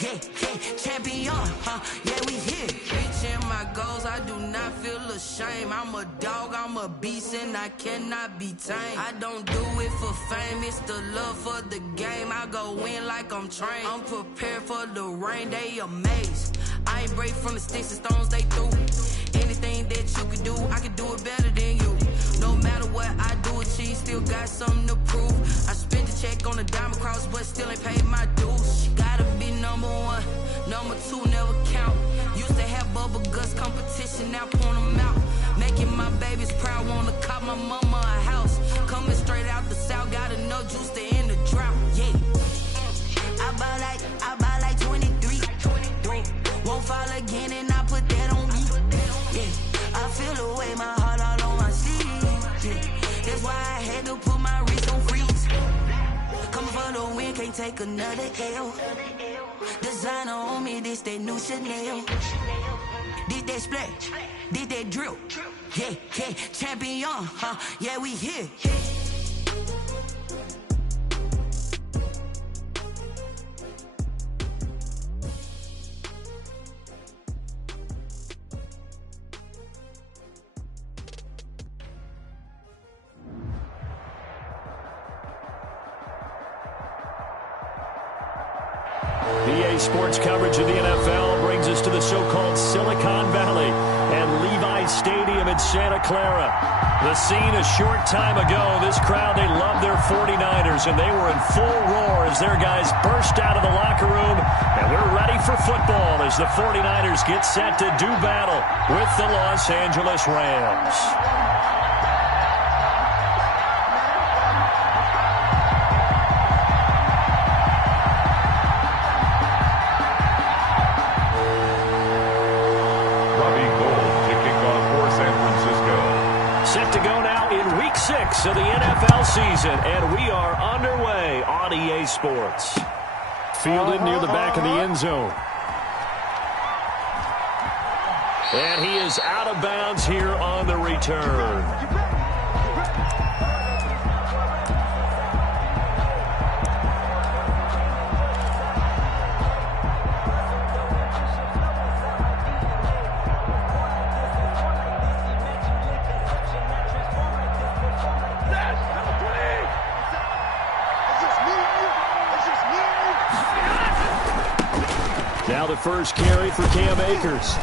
yeah, yeah, champion, yeah, we here. Reaching my goals, I do not feel ashamed. I'm a dog, I'm a beast, and I cannot be tamed. I don't do it for fame, it's the love for the game. I go in like I'm trained. I'm prepared for the rain, they amazed. I ain't break from the sticks and stones they threw. Anything that you can do, I can do it better than you. No matter what I do, achieve, still got something to prove. I spent the check on the diamond cross, but still ain't paid my dues. Gotta be number one, number two never count. Used to have bubble guts competition, now point them out. Making my babies proud, wanna cop my mama a house. Coming straight out the south, got enough juice to end the drought, yeah. I buy like 23. Won't fall again and I put that on me, yeah. I feel the way, my heart all on my sleeve, yeah. That's why I had to put my wrist on freeze. Coming for the win, can't take another L. Designer on me, this that new Chanel. Did that splash, did that drill, yeah, yeah, champion, yeah, we here. EA Sports coverage of the NFL brings us to the so-called Silicon Valley and Levi's Stadium in Santa Clara. The scene a short time ago, this crowd, they love their 49ers, and they were in full roar as their guys burst out of the locker room, and we're ready for football as the 49ers get set to do battle with the Los Angeles Rams. Of the NFL season, and we are underway on EA Sports. Fielded near the back of the end zone. And he is out of bounds here on the return. Now the first carry for Cam Akers.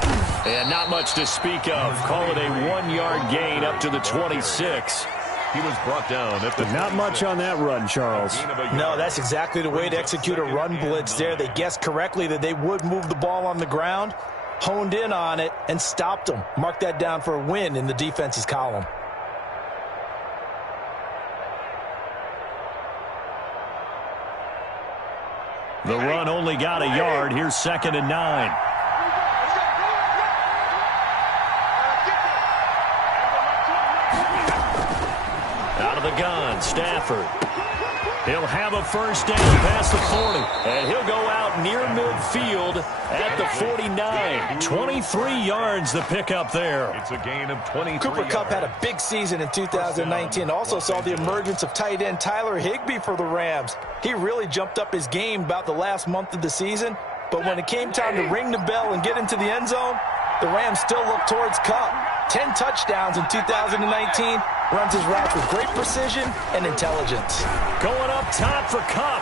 And not much to speak of. Call it a 1-yard gain up to the 26. He was brought down at the Not much on that run, Charles. No, that's exactly the way to execute a run blitz there. They guessed correctly that they would move the ball on the ground, honed in on it, and stopped them. Mark that down for a win in the defense's column. The run only got a yard. Here's 2nd and 9. Out of the gun, Stafford. He'll have a first down past the 40. And he'll go out near midfield at the 49. 23 yards the pickup there. It's a gain of 23 Cooper Kupp had a big season in 2019. Also saw the emergence of tight end Tyler Higbee for the Rams. He really jumped up his game about the last month of the season. But when it came time to ring the bell and get into the end zone, the Rams still looked towards Kupp. 10 touchdowns in 2019. Runs his routes with great precision and intelligence. Going up top for Kupp.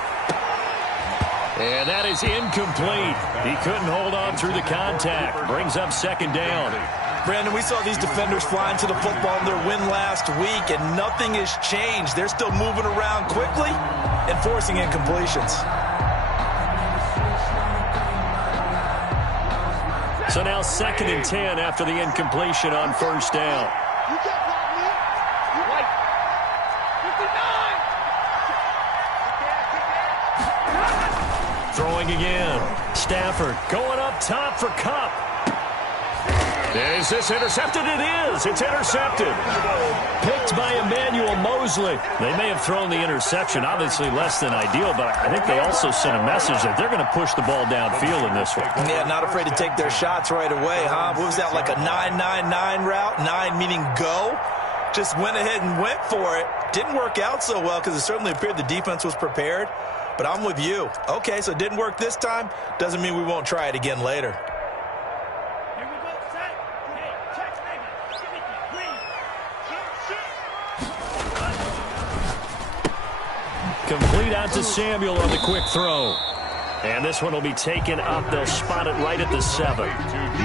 And that is incomplete. He couldn't hold on through the contact. Brings up 2nd down. Brandon, we saw these defenders flying to the football in their win last week, and nothing has changed. They're still moving around quickly and forcing incompletions. So now 2nd and 10 after the incompletion on first down. Throwing again. Stafford going up top for Kupp. Is this intercepted? It is. It's intercepted. Picked by Emmanuel Mosley. They may have thrown the interception. Obviously less than ideal, but I think they also sent a message that they're going to push the ball downfield in this one. Yeah, not afraid to take their shots right away, huh? What was that, like a 9-9-9 route? 9 meaning go? Just went ahead and went for it. Didn't work out so well because it certainly appeared the defense was prepared. but I'm with you. Okay, so it didn't work this time. Doesn't mean we won't try it again later. Complete out to Samuel on the quick throw. And this one will be taken up. They'll spot it right at the 7.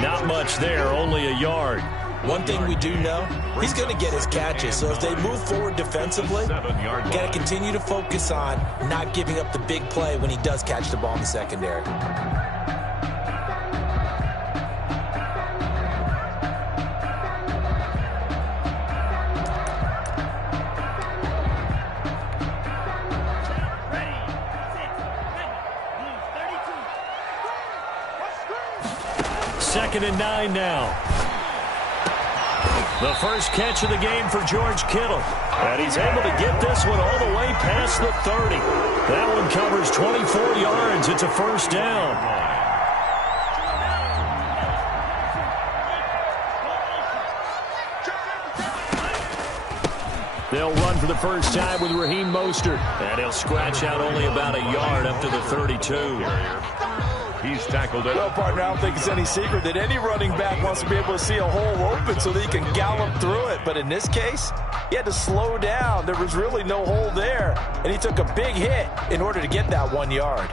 Not much there, only a yard. One thing we do know, he's going to get his catches. So as they move forward defensively, got to continue to focus on not giving up the big play when he does catch the ball in the secondary. Second and 9 now. The first catch of the game for George Kittle. And he's able to get this one all the way past the 30. That one covers 24 yards. It's a first down. They'll run for the first time with Raheem Mostert. And he'll scratch out only about a yard up to the 32. He's tackled it. Well, partner, I don't think it's any secret that any running back wants to be able to see a hole open so that he can gallop through it. But in this case, he had to slow down. There was really no hole there. And he took a big hit in order to get that 1 yard.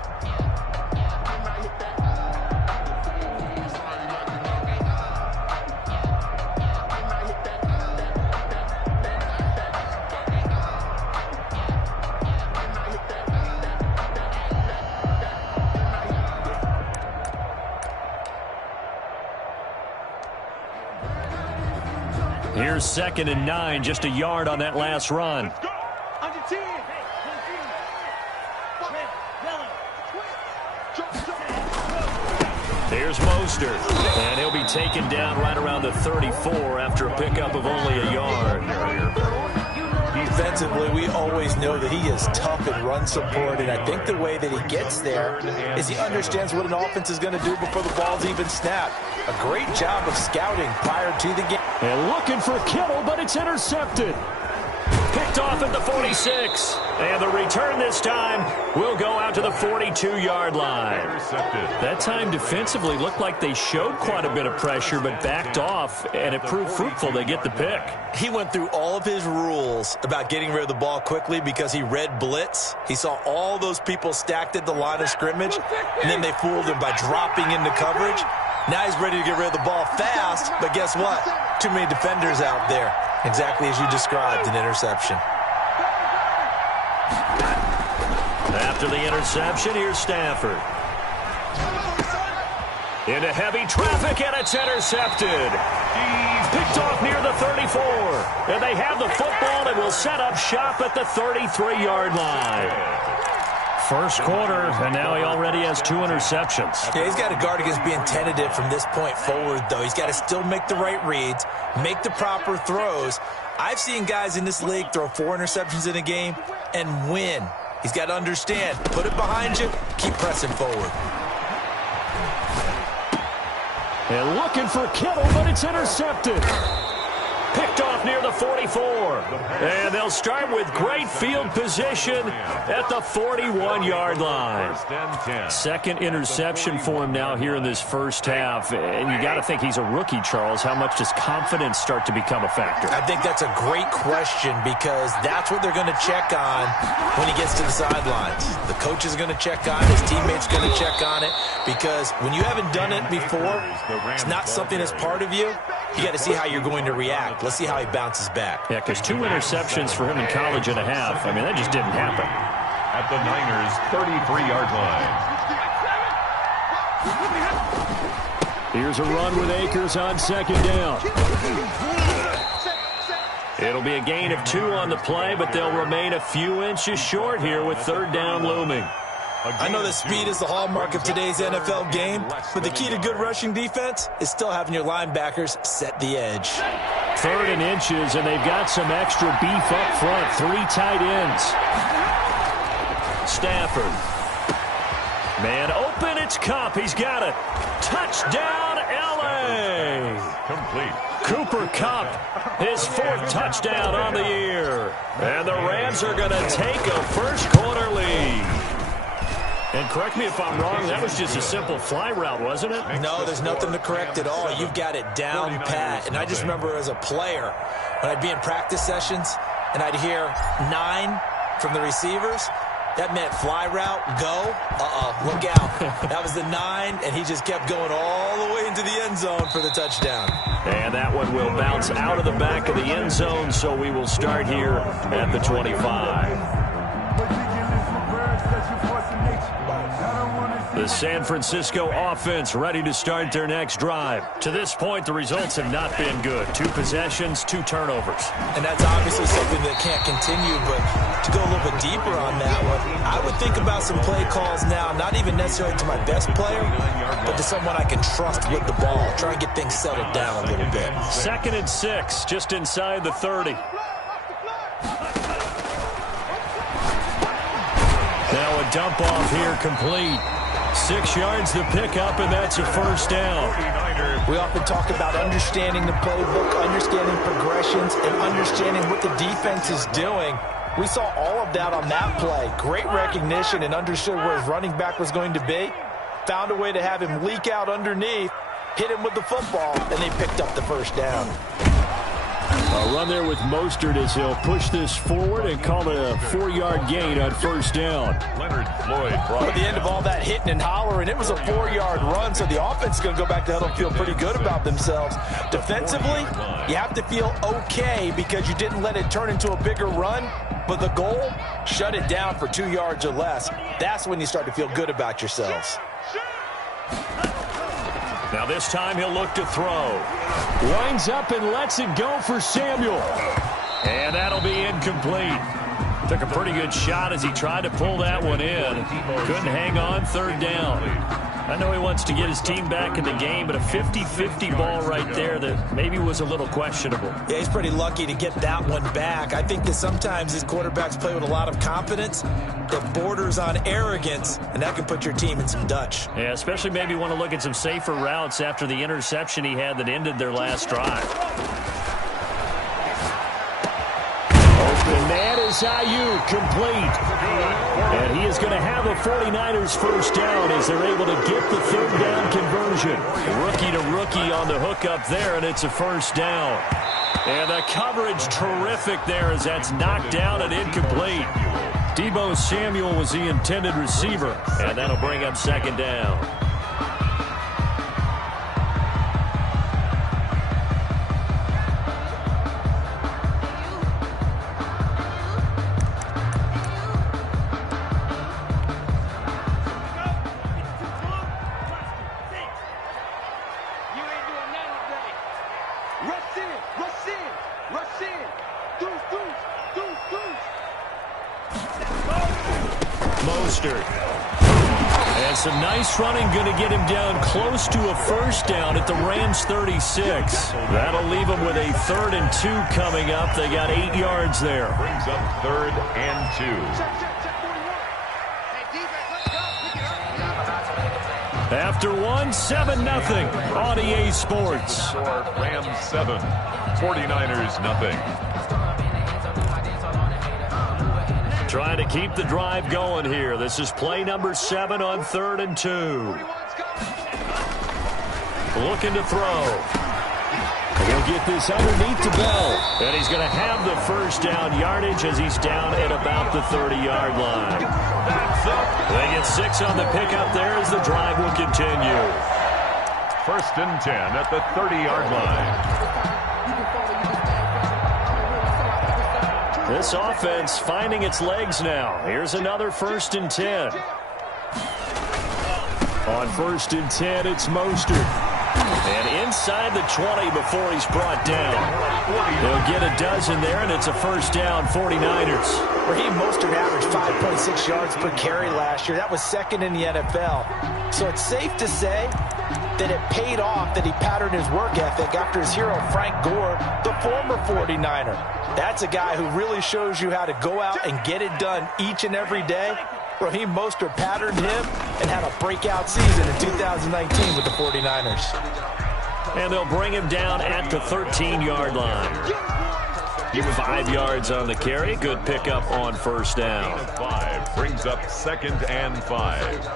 Here's second and 9, just a yard on that last run. Here's Mostert, and he'll be taken down right around the 34 after a pickup of only a yard. Defensively, we always know that he is tough in run support, and I think the way that he gets there is he understands what an offense is going to do before the ball's even snapped. A great job of scouting prior to the game. And looking for Kittle, but it's intercepted. Picked off at the 46. And the return this time will go out to the 42-yard line. That time defensively looked like they showed quite a bit of pressure, but backed off, and it proved fruitful. They get the pick. He went through all of his rules about getting rid of the ball quickly because he read blitz. He saw all those people stacked at the line of scrimmage, and then they fooled him by dropping into coverage. Now he's ready to get rid of the ball fast, but guess what? Too many defenders out there. Exactly as you described, an interception. After the interception, here's Stafford. Into heavy traffic, and it's intercepted. Picked off near the 34. And they have the football and will set up shop at the 33-yard line. First quarter, and now he already has 2 interceptions. Yeah, he's got to guard against being tentative from this point forward, though. He's got to still make the right reads, make the proper throws. I've seen guys in this league throw 4 interceptions in a game and win. He's got to understand, put it behind you, keep pressing forward. And looking for Kittle, but it's intercepted. Picked off near the 44. And they'll start with great field position at the 41-yard line. Second interception for him now here in this first half. And you got to think he's a rookie, Charles. How much does confidence start to become a factor? I think that's a great question because that's what they're going to check on when he gets to the sidelines. The coach is going to check on it. His teammates are going to check on it because when you haven't done it before, it's not something that's part of you. You got to see how you're going to react. Let's see how he bounces back. Yeah, because 2 interceptions for him in college and a half. I mean, that just didn't happen. At the Niners' 33-yard line. Here's a run with Akers on second down. It'll be a gain of 2 on the play, but they'll remain a few inches short here with third down looming. I know that speed is the hallmark of today's NFL game, but the key to good rushing defense is still having your linebackers set the edge. 3rd and inches, and they've got some extra beef up front. 3 tight ends. Stafford. Man open, it's Kupp. He's got it. Touchdown, L.A. Complete. Cooper Kupp, his 4th touchdown on the year. And the Rams are going to take a first quarter lead. And correct me if I'm wrong, that was just a simple fly route, wasn't it? No, there's nothing to correct at all. You've got it down pat. And I just remember as a player, when I'd be in practice sessions and I'd hear 9 from the receivers, that meant fly route, go, look out. That was the 9, and he just kept going all the way into the end zone for the touchdown. And that one will bounce out of the back of the end zone, so we will start here at the 25. The San Francisco offense ready to start their next drive. To this point, the results have not been good. 2 possessions, 2 turnovers. And that's obviously something that can't continue, but to go a little bit deeper on that one, I would think about some play calls now, not even necessarily to my best player, but to someone I can trust with the ball. Try and get things settled down a little bit. 2nd and 6, just inside the 30. Now a dump off here complete. 6 yards to pick up, and that's a first down. We often talk about understanding the playbook, understanding progressions, and understanding what the defense is doing. We saw all of that on that play. Great recognition and understood where his running back was going to be. Found a way to have him leak out underneath, hit him with the football, and they picked up the first down. A run there with Mostert as he'll push this forward and call it a 4-yard gain on first down. Leonard Floyd brought At the end of all that hitting and hollering, it was a 4-yard run, so the offense is going to go back to huddle and feel pretty good about themselves. Defensively, you have to feel okay because you didn't let it turn into a bigger run, but the goal, shut it down for 2 yards or less. That's when you start to feel good about yourselves. Now this time he'll look to throw. Winds up and lets it go for Samuel. And that'll be incomplete. Took a pretty good shot as he tried to pull that one in. Couldn't hang on, 3rd down. I know he wants to get his team back in the game, but a 50-50 ball right there that maybe was a little questionable. Yeah, he's pretty lucky to get that one back. I think that sometimes these quarterbacks play with a lot of confidence that borders on arrogance, and that can put your team in some Dutch. Yeah, especially maybe want to look at some safer routes after the interception he had that ended their last drive. Open man is Ayuk, complete. And he is going to have a 49ers first down as they're able to get the 3rd down conversion. Rookie to rookie on the hook up there, and it's a first down. And the coverage terrific there as that's knocked down and incomplete. Deebo Samuel was the intended receiver, and that'll bring up 2nd down. Mostert. And some nice running, going to get him down close to a first down at the Rams 36. That'll leave them with a 3rd and 2 coming up. They got 8 yards there. brings up 3rd and 2. After 1, 7-0 on EA Sports. Rams 7, 49ers nothing. Trying to keep the drive going here. This is play number 7 on 3rd and 2. Looking to throw. He'll get this underneath to Bell. And he's going to have the first down yardage as he's down at about the 30-yard line. They get 6 on the pickup there as the drive will continue. 1st and 10 at the 30-yard line. This offense finding its legs now. Here's another 1st and 10. On 1st and 10, it's Mostert. And inside the 20 before he's brought down. They'll get a dozen there, and it's a first down, 49ers. Raheem Mostert averaged 5.6 yards per carry last year. That was 2nd in the NFL. So it's safe to say that it paid off that he patterned his work ethic after his hero Frank Gore, the former 49er. That's a guy who really shows you how to go out and get it done each and every day. Raheem Mostert patterned him and had a breakout season in 2019 with the 49ers. And they'll bring him down at the 13-yard line. 5 yards on the carry. Good pickup on first down. Gain of 5 brings up 2nd and 5.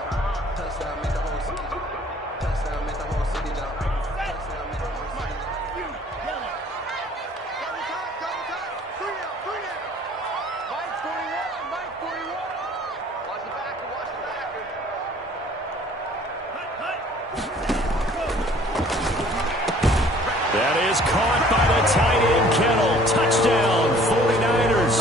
That is caught by the tight end, Kittle. Touchdown, 49ers.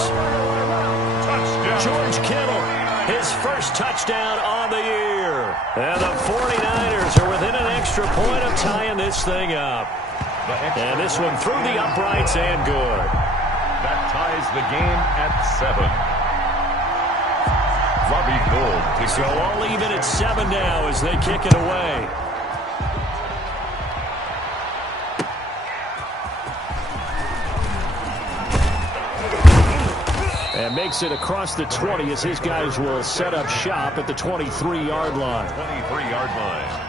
Touchdown. George Kittle, his first touchdown on the year. And the 49ers are within an extra point of tying this thing up. And this one through the uprights and good. That ties the game at 7. Robbie Gould. So all even at 7 now as they kick it away. And makes it across the 20 as his guys will set up shop at the 23-yard line. 23-yard line.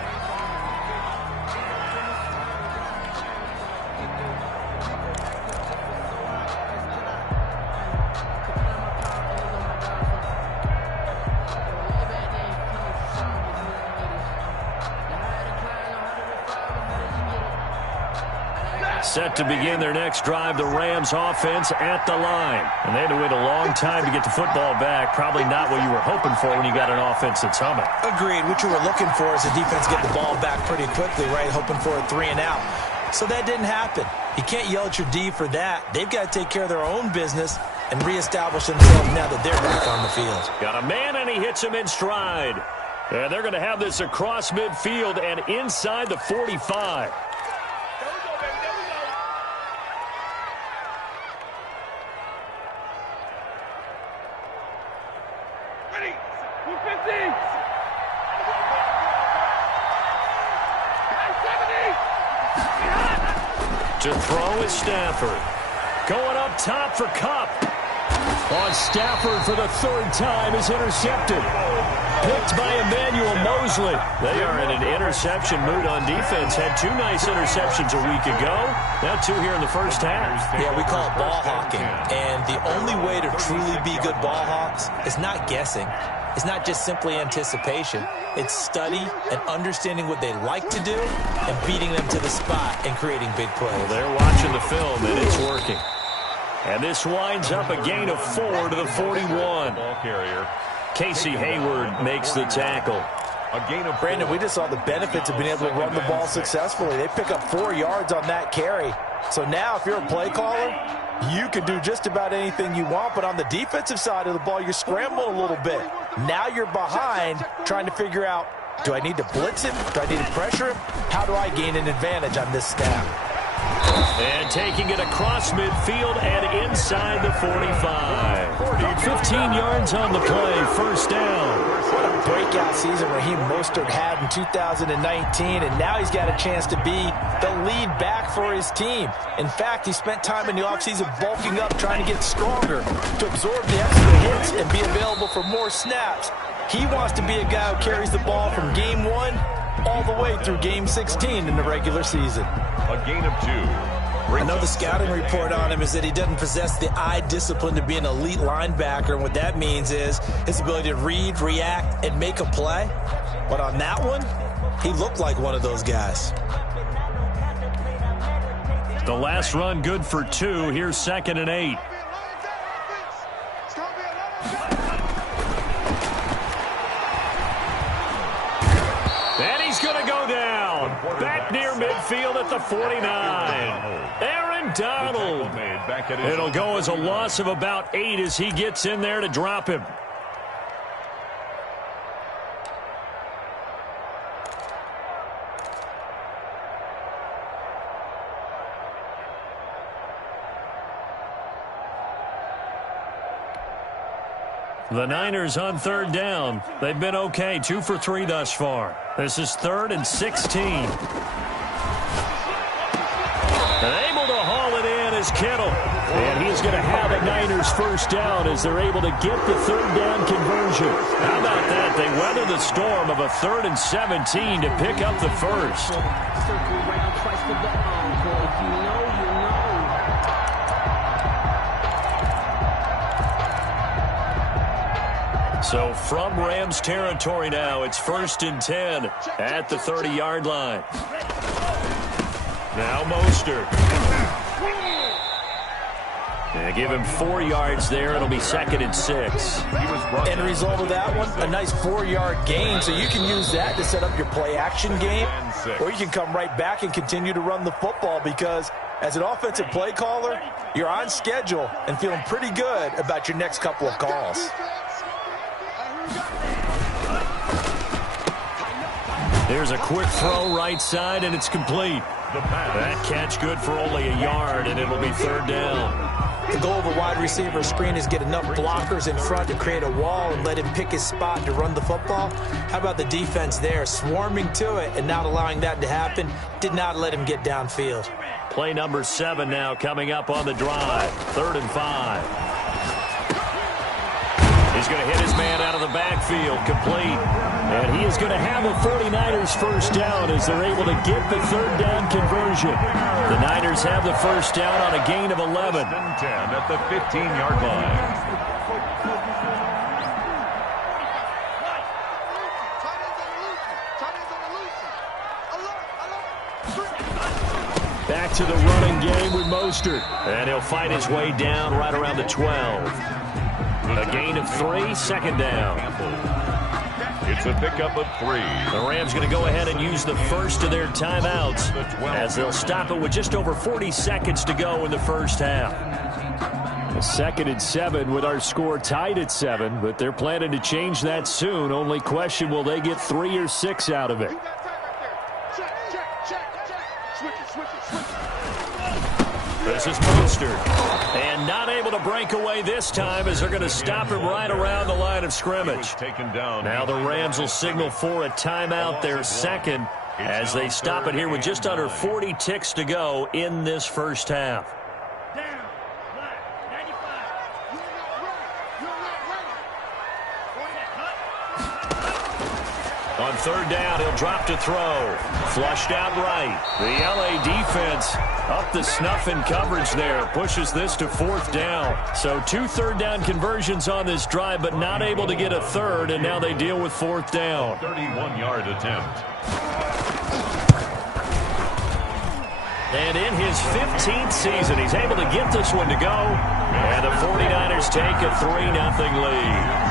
Set to begin their next drive, the Rams offense at the line. And they had to wait a long time to get the football back. Probably not what you were hoping for when you got an offense that's humming. Agreed. What you were looking for is the defense get the ball back pretty quickly, right? Hoping for a 3 and out. So that didn't happen. You can't yell at your D for that. They've got to take care of their own business and reestablish themselves now that they're back on the field. Got a man, and he hits him in stride. And they're going to have this across midfield and inside the 45. To throw is Stafford. Going up top for Kupp. On Stafford for the 3rd time is intercepted. Picked by Emmanuel Mosley. They are in an interception mood on defense. Had 2 nice interceptions a week ago. Now 2 here in the first half. Yeah, we call it ball hawking. And the only way to truly be good ball hawks is not guessing. It's not just simply anticipation. It's study and understanding what they like to do and beating them to the spot and creating big plays. Well, they're watching the film, and it's working. And this winds up a gain of 4 to the 41. Ball carrier. Casey Hayward makes the tackle. A gain of 4. Brandon, we just saw the benefits of being able to run the ball successfully. They pick up 4 yards on that carry. So now if you're a play caller, you can do just about anything you want, but on the defensive side of the ball, you're scrambling a little bit. Now you're behind trying to figure out, do I need to blitz him? Do I need to pressure him? How do I gain an advantage on this snap? And taking it across midfield and inside the 45. 15 yards on the play, first down. What a breakout season Raheem Mostert had in 2019, and now he's got a chance to be the lead back for his team. In fact, he spent time in the offseason bulking up, trying to get stronger, to absorb the extra hits and be available for more snaps. He wants to be a guy who carries the ball from game 1 all the way through game 16 in the regular season. A gain of 2. I know the scouting report on him is that he doesn't possess the eye discipline to be an elite linebacker, and what that means is his ability to read, react, and make a play. But on that one, he looked like one of those guys. The last run good for 2. Here's 2nd and 8. And he's going to go down. Back near midfield at the 49. Aaron Donald. It'll go as a loss of about 8 as he gets in there to drop him. The Niners on 3rd down. They've been okay, 2 for 3 thus far. This is 3rd and 16. And able to haul it in is Kittle. And he's going to have a Niners first down as they're able to get the 3rd down conversion. How about that? They weather the storm of a 3rd and 17 to pick up the first. So from Rams territory now, it's 1st and 10 at the 30-yard line. Now Mostert. They give him 4 yards there. It'll be 2nd and 6. End result of that one, a nice 4-yard gain. So you can use that to set up your play-action game, or you can come right back and continue to run the football because as an offensive play caller, you're on schedule and feeling pretty good about your next couple of calls. There's a quick throw right side, and it's complete. That catch good for only a yard, and it'll be 3rd down. The goal of a wide receiver screen is get enough blockers in front to create a wall and let him pick his spot to run the football. How about the defense there, swarming to it and not allowing that to happen? Did not let him get downfield. Play number 7 now coming up on the drive. 3rd and 5. He's going to hit his man out of the backfield, complete. And he is going to have a 49ers first down as they're able to get the 3rd down conversion. The Niners have the first down on a gain of 11. 10 at the 15-yard line. Back to the running game with Mostert. And he'll fight his way down right around the 12. A gain of 3, 2nd down. It's a pickup of 3. The Rams going to go ahead and use the first of their timeouts as they'll stop it with just over 40 seconds to go in the first half. A 2nd and 7 with our score tied at 7, but they're planning to change that soon. Only question, will they get 3 or 6 out of it? This is Mostert. And not able to break away this time as they're going to stop him right around the line of scrimmage. Now the Rams will signal for a timeout, their 2nd, as they stop it here with just under 40 ticks to go in this first half. On 3rd down, he'll drop to throw. Flushed out right. The LA defense up the snuff in coverage there. Pushes this to 4th down. So 2 3rd down conversions on this drive, but not able to get a 3rd, and now they deal with 4th down. 31-yard attempt. And in his 15th season, he's able to get this one to go. And the 49ers take a 3-0 lead.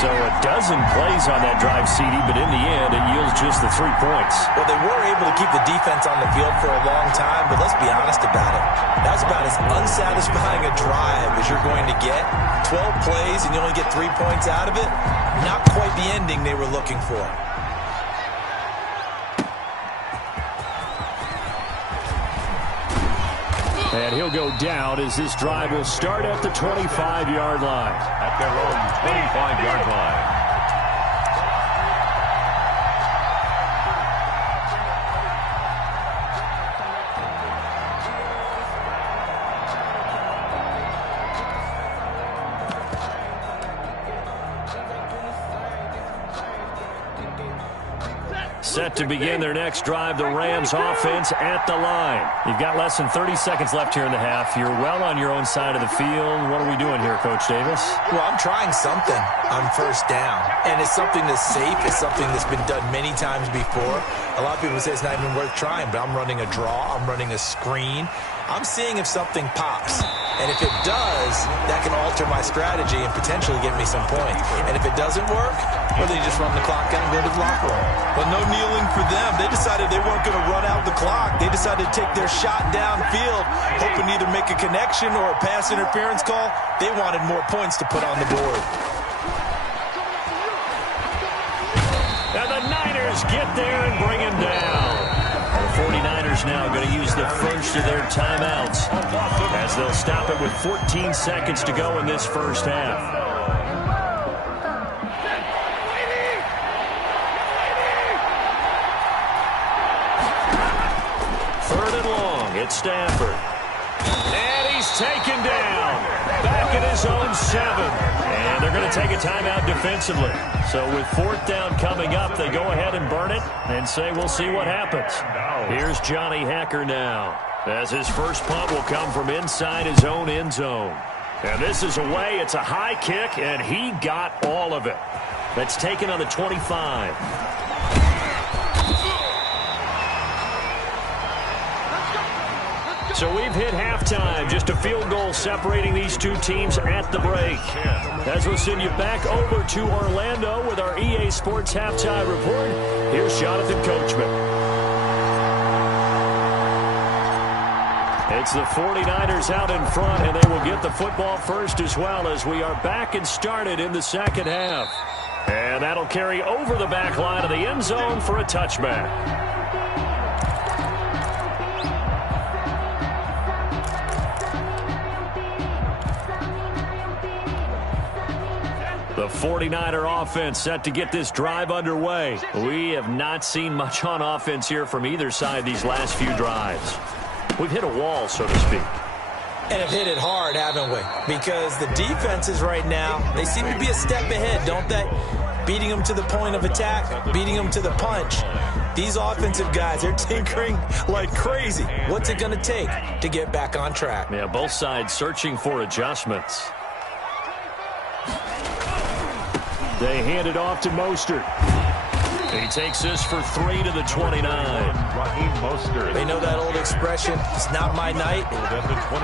So a dozen plays on that drive, CD, but in the end, it yields just the 3 points. Well, they were able to keep the defense on the field for a long time, but let's be honest about it. That's about as unsatisfying a drive as you're going to get. 12 plays and you only get 3 points out of it. Not quite the ending they were looking for. And he'll go down as this drive will start at the 25-yard line. At their own 25-yard line. Set to begin their next drive, the Rams offense at the line. You've got less than 30 seconds left here in the half. You're well on your own side of the field. What are we doing here, Coach Davis? Well, I'm trying something on 1st down. And it's something that's safe. It's something that's been done many times before. A lot of people say it's not even worth trying, but I'm running a draw. I'm running a screen. I'm seeing if something pops. And if it does, that can alter my strategy and potentially get me some points. And if it doesn't work, well, then you just run the clock out and go to the locker room. Well, no kneeling for them. They decided they weren't going to run out the clock. They decided to take their shot downfield, hoping to either make a connection or a pass interference call. They wanted more points to put on the board. And the Niners get there and bring him down. The 49ers now going to use the first of their timeouts as they'll stop it with 14 seconds to go in this first half. 3rd and long, it's Stafford. And he's taken down. Back at his own 7. And they're going to take a timeout defensively. So with 4th down coming up, they go ahead and burn it and say we'll see what happens. Here's Johnny Hacker now, as his first punt will come from inside his own end zone. And this is away. It's a high kick, and he got all of it. That's taken on the 25. So we've hit halftime. Just a field goal separating these two teams at the break. As we'll send you back over to Orlando with our EA Sports Halftime Report, here's Jonathan Coachman. It's the 49ers out in front, and they will get the football first as well as we are back and started in the second half. And that'll carry over the back line of the end zone for a touchback. The 49er offense set to get this drive underway. We have not seen much on offense here from either side these last few drives. We've hit a wall, so to speak. And have hit it hard, haven't we? Because the defenses right now, they seem to be a step ahead, don't they? Beating them to the point of attack, beating them to the punch. These offensive guys, they're tinkering like crazy. What's it going to take to get back on track? Yeah, both sides searching for adjustments. They hand it off to Mostert. He takes this for 3 to the 29. They know that old expression, it's not my night.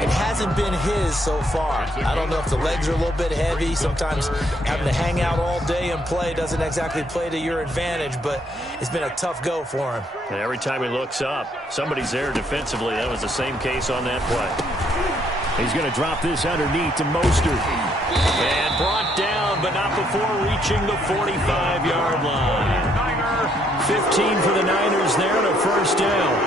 It hasn't been his so far. I don't know if the legs are a little bit heavy. Sometimes having to hang out all day and play doesn't exactly play to your advantage, but it's been a tough go for him. And every time he looks up, somebody's there defensively. That was the same case on that play. He's going to drop this underneath to Mostert. And brought down, but not before reaching the 45-yard line. 15 for the Niners there and a first down.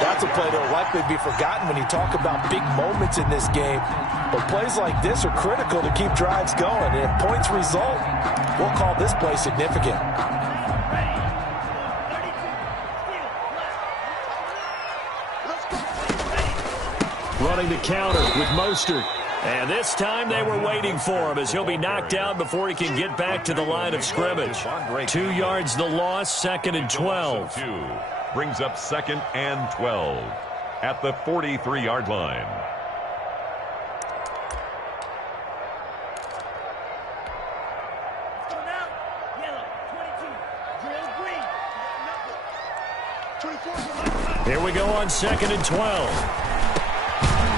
That's a play that will likely be forgotten when you talk about big moments in this game. But plays like this are critical to keep drives going. And if points result, we'll call this play significant. Running the counter with Mostert. And this time they were waiting for him as he'll be knocked down before he can get back to the line of scrimmage. 2 yards the loss, 2nd and 12. Brings up 2nd and 12 at the 43-yard line. Here we go on 2nd and 12.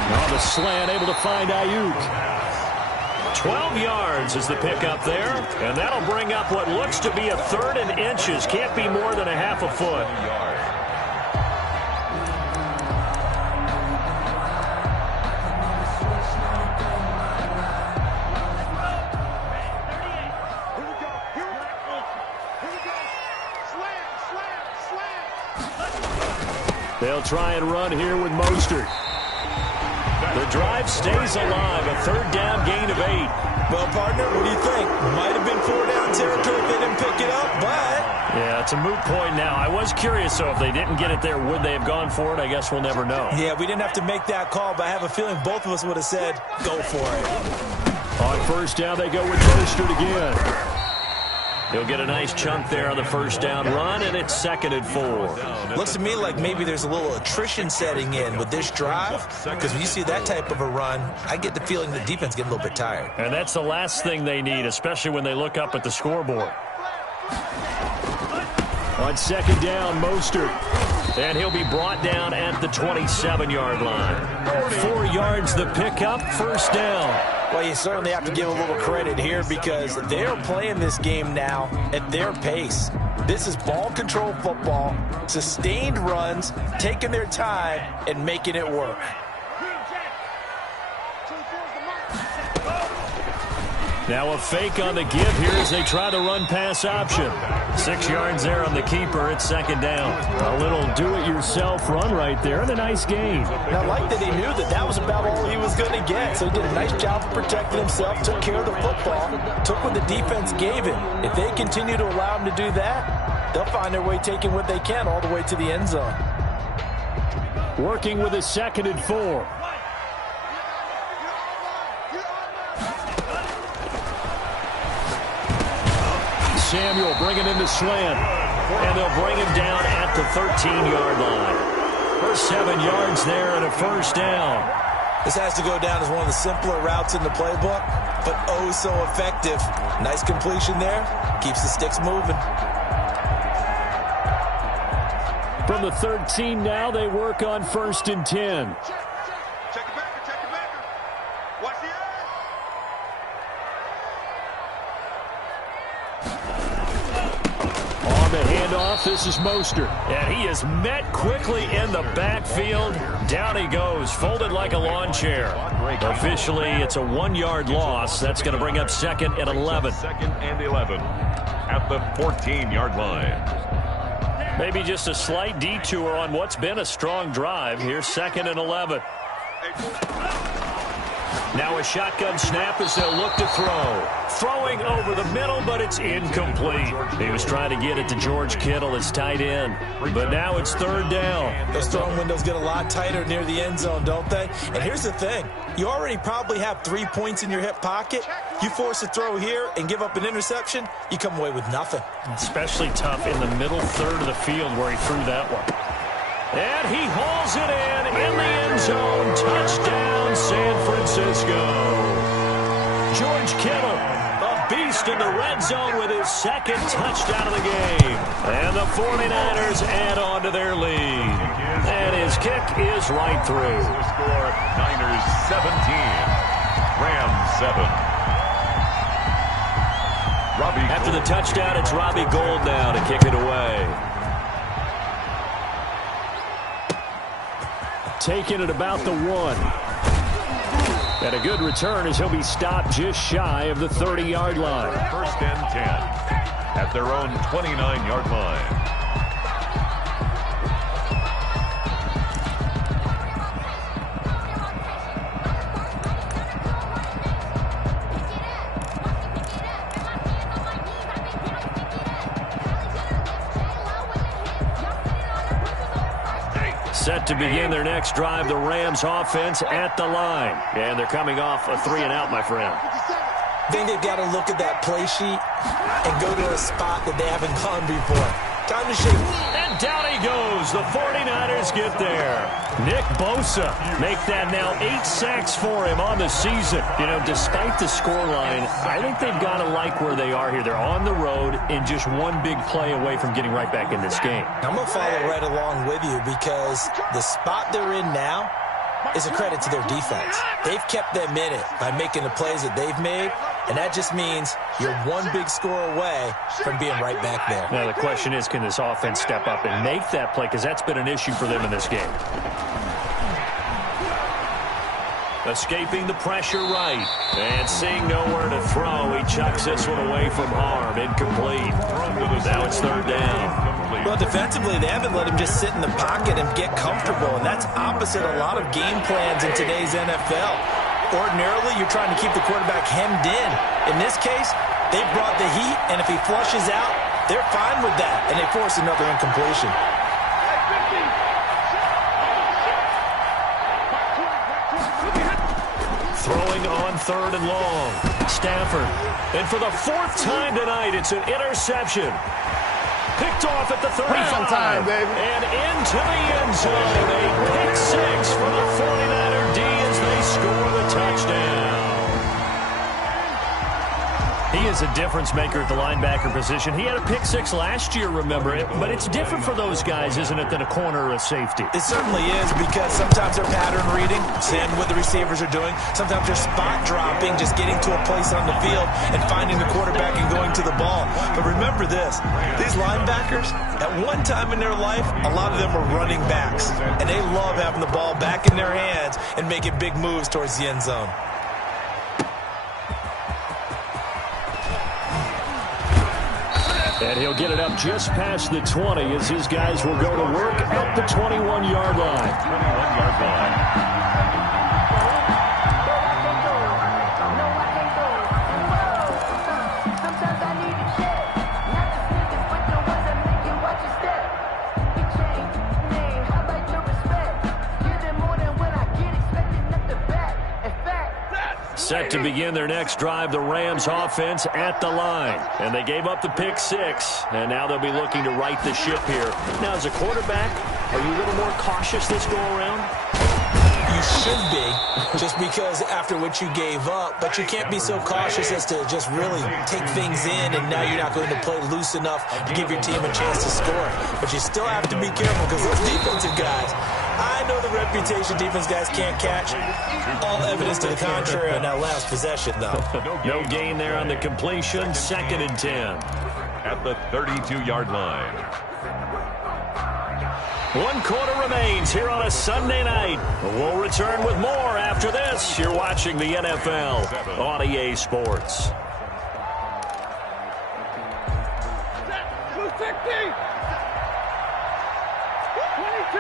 On the slant, able to find Ayuk. 12 yards is the pickup there, and that'll bring up what looks to be a 3rd and inches. Can't be more than a half a foot. They'll try and run here with Mostert. The drive stays alive, a 3rd down gain of 8. Well, partner, what do you think? Might have been 4-down territory if they didn't pick it up, but... Yeah, it's a moot point now. I was curious, so if they didn't get it there, would they have gone for it? I guess we'll never know. Yeah, we didn't have to make that call, but I have a feeling both of us would have said, go for it. On 1st down, they go with Mostert again. He'll get a nice chunk there on the 1st down run, and it's 2nd and 4. Looks to me like maybe there's a little attrition setting in with this drive, because when you see that type of a run, I get the feeling the defense getting a little bit tired. And that's the last thing they need, especially when they look up at the scoreboard. On 2nd down, Mostert. And he'll be brought down at the 27-yard line. 4 yards the pickup, 1st down. Well, you certainly have to give a little credit here because they're playing this game now at their pace. This is ball control football, sustained runs, taking their time, and making it work. Now a fake on the give here as they try the run-pass option. 6 yards there on the keeper. It's 2nd down. A little do-it-yourself run right there and a nice gain. And I like that he knew that that was about all he was going to get. So he did a nice job of protecting himself, took care of the football, took what the defense gave him. If they continue to allow him to do that, they'll find their way taking what they can all the way to the end zone. Working with a 2nd and 4. Samuel bringing in the slant, and they'll bring him down at the 13-yard line. First 7 yards there and a 1st down. This has to go down as one of the simpler routes in the playbook, but oh so effective. Nice completion there. Keeps the sticks moving. From the 13 now, they work on 1st and 10. Check it backer. Watch the On the handoff, this is Mostert. And he is met quickly in the backfield. Down he goes, folded like a lawn chair. Officially, it's a 1-yard loss. That's going to bring up 2nd and 11. 2nd and 11 at the 14-yard line. Maybe just a slight detour on what's been a strong drive. Here's 2nd and 11. Now a shotgun snap as they'll look to throw. Throwing over the middle, but it's incomplete. He was trying to get it to George Kittle, his tight end. But now it's 3rd down. Those throwing windows get a lot tighter near the end zone, don't they? And here's the thing. You already probably have 3 points in your hip pocket. You force a throw here and give up an interception, you come away with nothing. Especially tough in the middle third of the field where he threw that one. And he hauls it in the end zone. Touchdown, San Francisco. George Kittle, a beast in the red zone with his 2nd touchdown of the game. And the 49ers add on to their lead. And his kick is right through. The score, Niners 17, Rams 7. After the touchdown, it's Robbie Gould now to kick it away. Taking it about the 1. And a good return as he'll be stopped just shy of the 30-yard line. 1st and 10 at their own 29-yard line. Set to begin their next drive, the Rams offense at the line. And they're coming off a 3-and-out, my friend. I think they've got to look at that play sheet and go to a spot that they haven't gone before. Time to shake. And down he goes. The 49ers get there. Nick Bosa make that now 8 sacks for him on the season. You know, despite the scoreline, I think they've got to like where they are here. They're on the road and just one big play away from getting right back in this game. I'm going to follow right along with you because the spot they're in now is a credit to their defense. They've kept them in it by making the plays that they've made, and that just means you're one big score away from being right back there. Now the question is, can this offense step up and make that play? Because that's been an issue for them in this game. Escaping the pressure right. And seeing nowhere to throw, he chucks this one away from harm. Incomplete. Now it's 3rd down. Well, defensively, they haven't let him just sit in the pocket and get comfortable, and that's opposite a lot of game plans in today's NFL. Ordinarily, you're trying to keep the quarterback hemmed in. In this case, they brought the heat, and if he flushes out, they're fine with that, and they force another incompletion. Throwing on 3rd and long. Stafford. And for the 4th time tonight, it's an interception. Picked off at the 35. Time, baby. And into the end zone. A pick 6 for the 49er D as they score the touchdown. He is a difference maker at the linebacker position. He had a pick 6 last year, remember it. But it's different for those guys, isn't it, than a corner or a safety? It certainly is, because sometimes they're pattern reading, seeing what the receivers are doing. Sometimes they're spot dropping, just getting to a place on the field and finding the quarterback and going to the ball. But remember this, these linebackers, at one time in their life, a lot of them were running backs. And they love having the ball back in their hands and making big moves towards the end zone. And he'll get it up just past the 20 as his guys will go to work at the 21-yard line. 21-yard line. Set to begin their next drive, the Rams offense at the line. And they gave up the pick 6, and now they'll be looking to right the ship here. Now, as a quarterback, are you a little more cautious this go around? You should be, just because after what you gave up, but you can't be so cautious as to just really take things in, and now you're not going to play loose enough to give your team a chance to score. But you still have to be careful because those defensive guys, I know the reputation defense guys can't catch. All evidence to the contrary on that last possession, though. No gain there on the completion. 2nd and 10. At the 32-yard line. 1 quarter remains here on a Sunday night. We'll return with more after this. You're watching the NFL on EA Sports. 260. 22.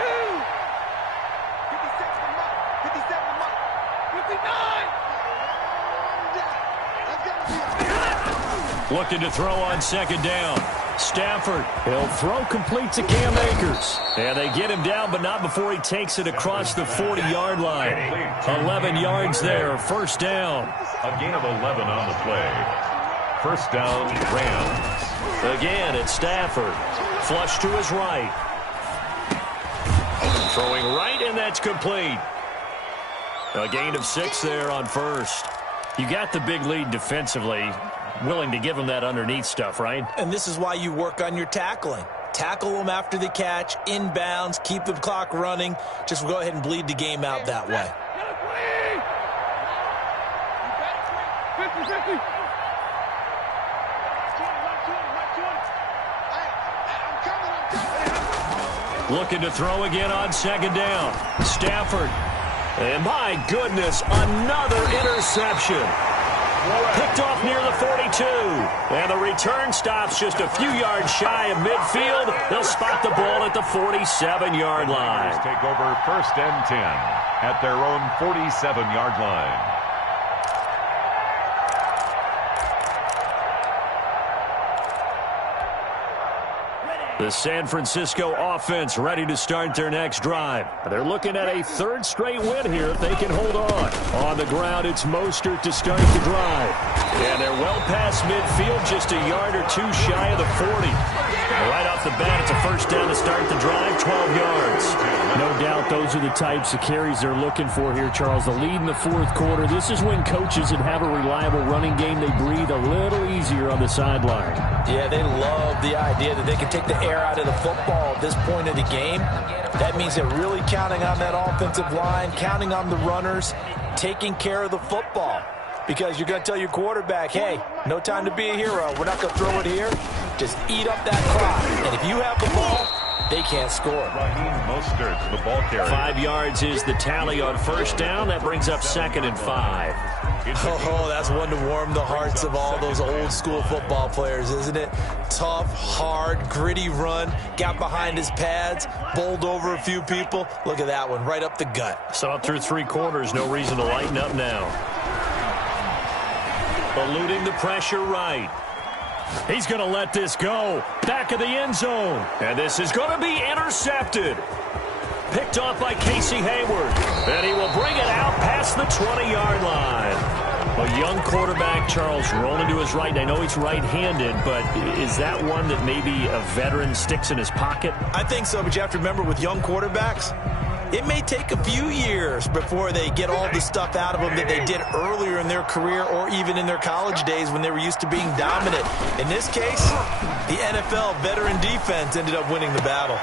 59. Looking to throw on 2nd down. Stafford, he'll throw complete to Cam Akers. And they get him down, but not before he takes it across the 40-yard line. 11 yards there, 1st down. A gain of 11 on the play. 1st down, Rams. Again, it's Stafford. Flush to his right. Throwing right, and that's complete. A gain of 6 there on 1st. You got the big lead defensively. Willing to give them that underneath stuff, right? And this is why you work on your tackling. Tackle them after the catch, inbounds, keep the clock running. Just go ahead and bleed the game out that way. 50-50. Looking to throw again on 2nd down. Stafford. And my goodness, another interception. Picked off near the 42. And the return stops just a few yards shy of midfield. They'll spot the ball at the 47-yard line. Take over 1st and 10 at their own 47-yard line. The San Francisco offense ready to start their next drive. They're looking at a 3rd straight win here if they can hold on. On the ground, it's Mostert to start the drive. And they're well past midfield, just a yard or 2 shy of the 40. Right off the bat, it's a 1st down to start the drive, 12 yards. No doubt those are the types of carries they're looking for here, Charles. The lead in the 4th quarter. This is when coaches that have a reliable running game, they breathe a little easier on the sideline. Yeah, they love the idea that they can take the air out of the football at this point of the game. That means they're really counting on that offensive line, counting on the runners, taking care of the football. Because you're going to tell your quarterback, hey, no time to be a hero. We're not going to throw it here. Just eat up that clock. And if you have the ball, they can't score. Mostert, the ball carrier. 5 yards is the tally on 1st down. That brings up 2nd and 5. Oh, that's one to warm the hearts of all those old school football players, isn't it? Tough, hard, gritty run. Got behind his pads, bowled over a few people. Look at that one, right up the gut. Saw it through 3 quarters. No reason to lighten up now. Eluding the pressure right. He's going to let this go. Back of the end zone. And this is going to be intercepted. Picked off by Casey Hayward. And he will bring it out past the 20-yard line. A young quarterback, Charles, rolling to his right. I know he's right-handed, but is that one that maybe a veteran sticks in his pocket? I think so, but you have to remember with young quarterbacks, it may take a few years before they get all the stuff out of them that they did earlier in their career or even in their college days when they were used to being dominant. In this case, the NFL veteran defense ended up winning the battle.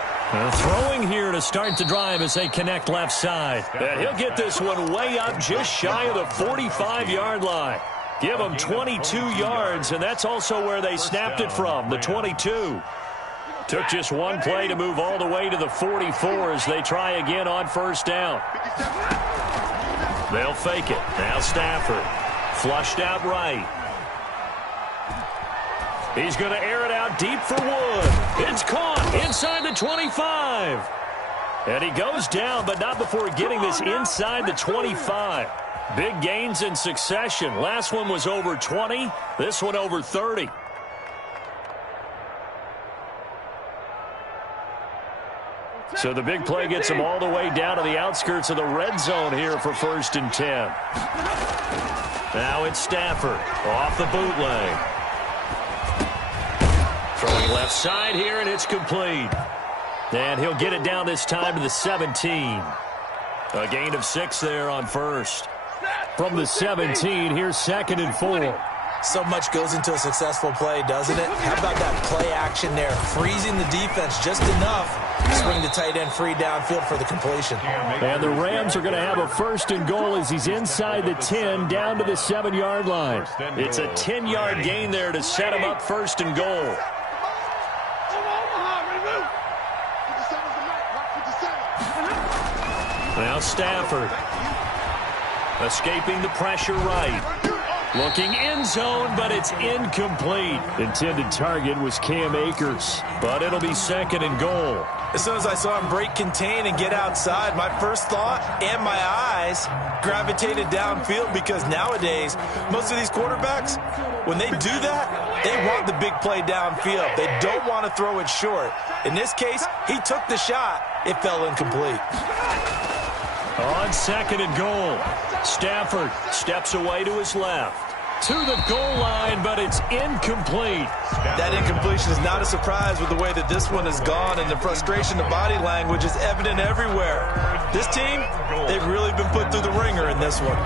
Throwing here to start the drive as they connect left side. And he'll get this one way up just shy of the 45-yard line. Give them 22 yards, and that's also where they snapped it from, the 22. Took just one play to move all the way to the 44 as they try again on 1st down. They'll fake it. Now Stafford. Flushed out right. He's going to air it out deep for Wood. It's caught inside the 25. And he goes down, but not before getting this inside the 25. Big gains in succession. Last one was over 20. This one over 30. So the big play gets him all the way down to the outskirts of the red zone here for 1st and 10. Now it's Stafford off the bootleg. Throwing left side here, and it's complete. And he'll get it down this time to the 17. A gain of 6 there on first. From the 17, here's 2nd and 4. So much goes into a successful play, doesn't it? How about that play action there? Freezing the defense just enough to swing the tight end free downfield for the completion. And the Rams are going to have a 1st and goal as he's inside the 10 down to the 7-yard line. It's a 10-yard gain there to set him up 1st and goal. Now Stafford. Escaping the pressure right. Looking end zone, but it's incomplete. Intended target was Cam Akers. But it'll be 2nd and goal. As soon as I saw him break contain and get outside, my first thought and my eyes gravitated downfield, because nowadays, most of these quarterbacks, when they do that, they want the big play downfield. They don't want to throw it short. In this case, he took the shot. It fell incomplete. On 2nd and goal, Stafford steps away to his left. To the goal line, but it's incomplete. That incompletion is not a surprise with the way that this one has gone, and the frustration, the body language is evident everywhere. This team, they've really been put through the ringer in this one.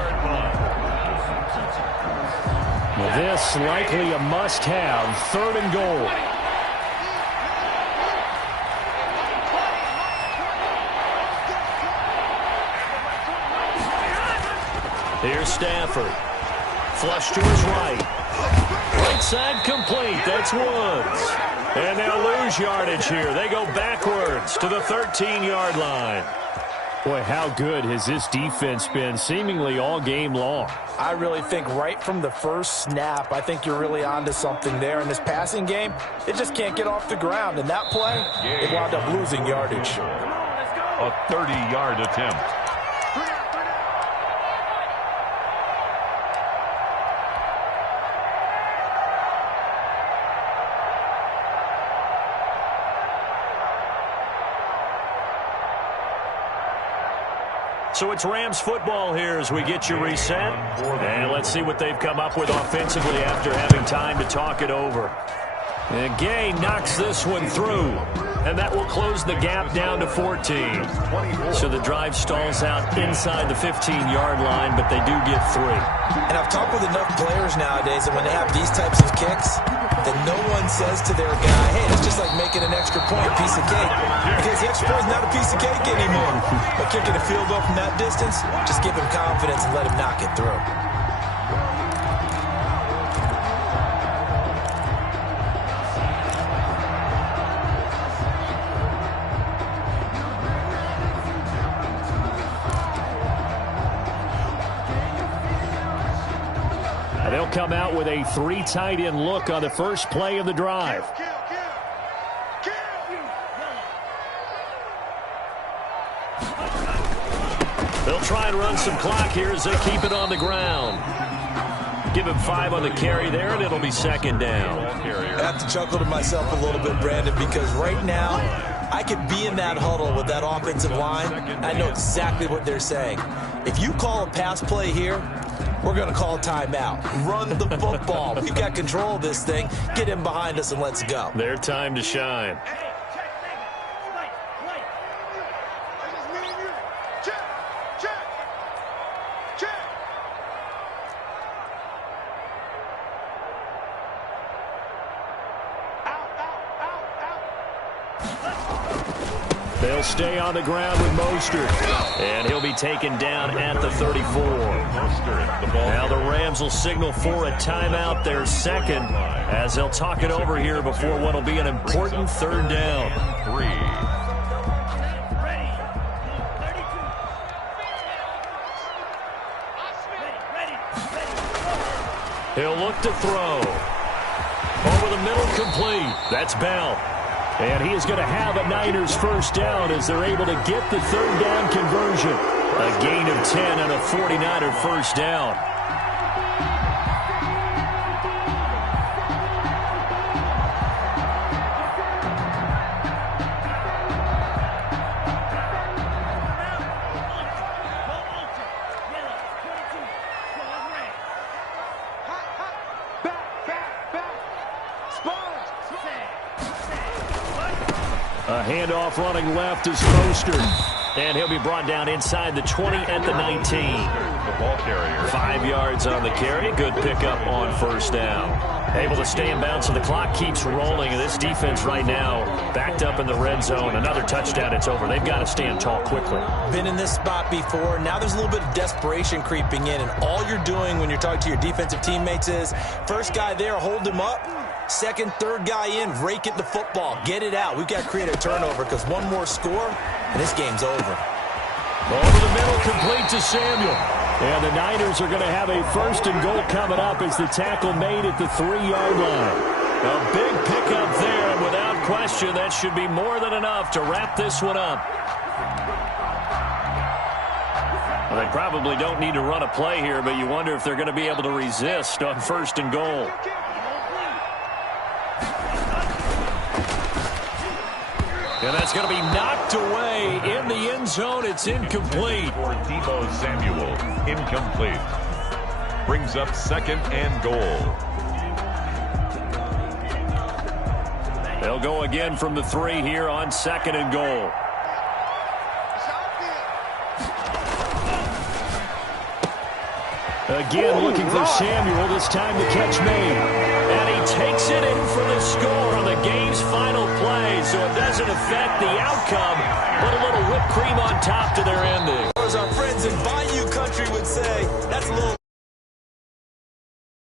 Well, this likely a must-have. 3rd and goal. Here's Stafford. Flush to his right. Right side complete. That's Woods. And they'll lose yardage here. They go backwards to the 13-yard line. Boy, how good has this defense been seemingly all game long? I really think right from the first snap, I think you're really onto something there. In this passing game, it just can't get off the ground. In that play, it wound up losing yardage. A 30-yard attempt. So it's Rams football here as we get you reset. And let's see what they've come up with offensively after having time to talk it over. And Gay knocks this one through. And that will close the gap down to 14. So the drive stalls out inside the 15-yard line, but they do get 3. And I've talked with enough players nowadays that when they have these types of kicks, that no one says to their guy, hey, it's just like making an extra point, piece of cake. Because the extra point is not a piece of cake anymore. But kicking a field goal from that distance, just give him confidence and let him knock it through. They'll come out with a 3 tight end look on the first play of the drive. They'll try and run some clock here as they keep it on the ground. Give him 5 on the carry there, and it'll be 2nd down. I have to chuckle to myself a little bit, Brandon, because right now I could be in that huddle with that offensive line. I know exactly what they're saying. If you call a pass play here, we're going to call timeout. Run the football. We've got control of this thing. Get him behind us and let's go. Their time to shine. They'll stay on the ground with Mostert. And he'll be taken down at the 34. Now the Rams will signal for a timeout, their 2nd, as they'll talk it over here before what will be an important 3rd down. 3. He'll look to throw. Over the middle, complete. That's Bell. And he is going to have a Niners 1st down as they're able to get the 3rd down conversion. A gain of 10 and a 49er 1st down. A handoff running left is Mostert. And he'll be brought down inside the 20 at the 19. The ball carrier. 5 yards on the carry. Good pickup on first down. Able to stay in bounds, so the clock keeps rolling. And this defense right now backed up in the red zone. Another touchdown, it's over. They've got to stand tall quickly. Been in this spot before. Now there's a little bit of desperation creeping in. And all you're doing when you're talking to your defensive teammates is, first guy there, hold him up. Second, third guy in, rake it the football. Get it out. We've got to create a turnover because one more score, and this game's over. Over the middle, complete to Samuel. And the Niners are going to have a 1st and goal coming up as the tackle made at the 3-yard line. A big pickup there, and without question, that should be more than enough to wrap this one up. Well, they probably don't need to run a play here, but you wonder if they're going to be able to resist on 1st and goal. And that's going to be knocked away in the end zone. It's incomplete. For Deebo Samuel, incomplete. Brings up 2nd and goal. They'll go again from the 3 here on 2nd and goal. Again looking for Samuel, this time the catch made. And he takes it in for the score on the game's final play, so it doesn't affect the outcome, but a little whipped cream on top to their ending. As our friends in Bayou Country would say, that's a little...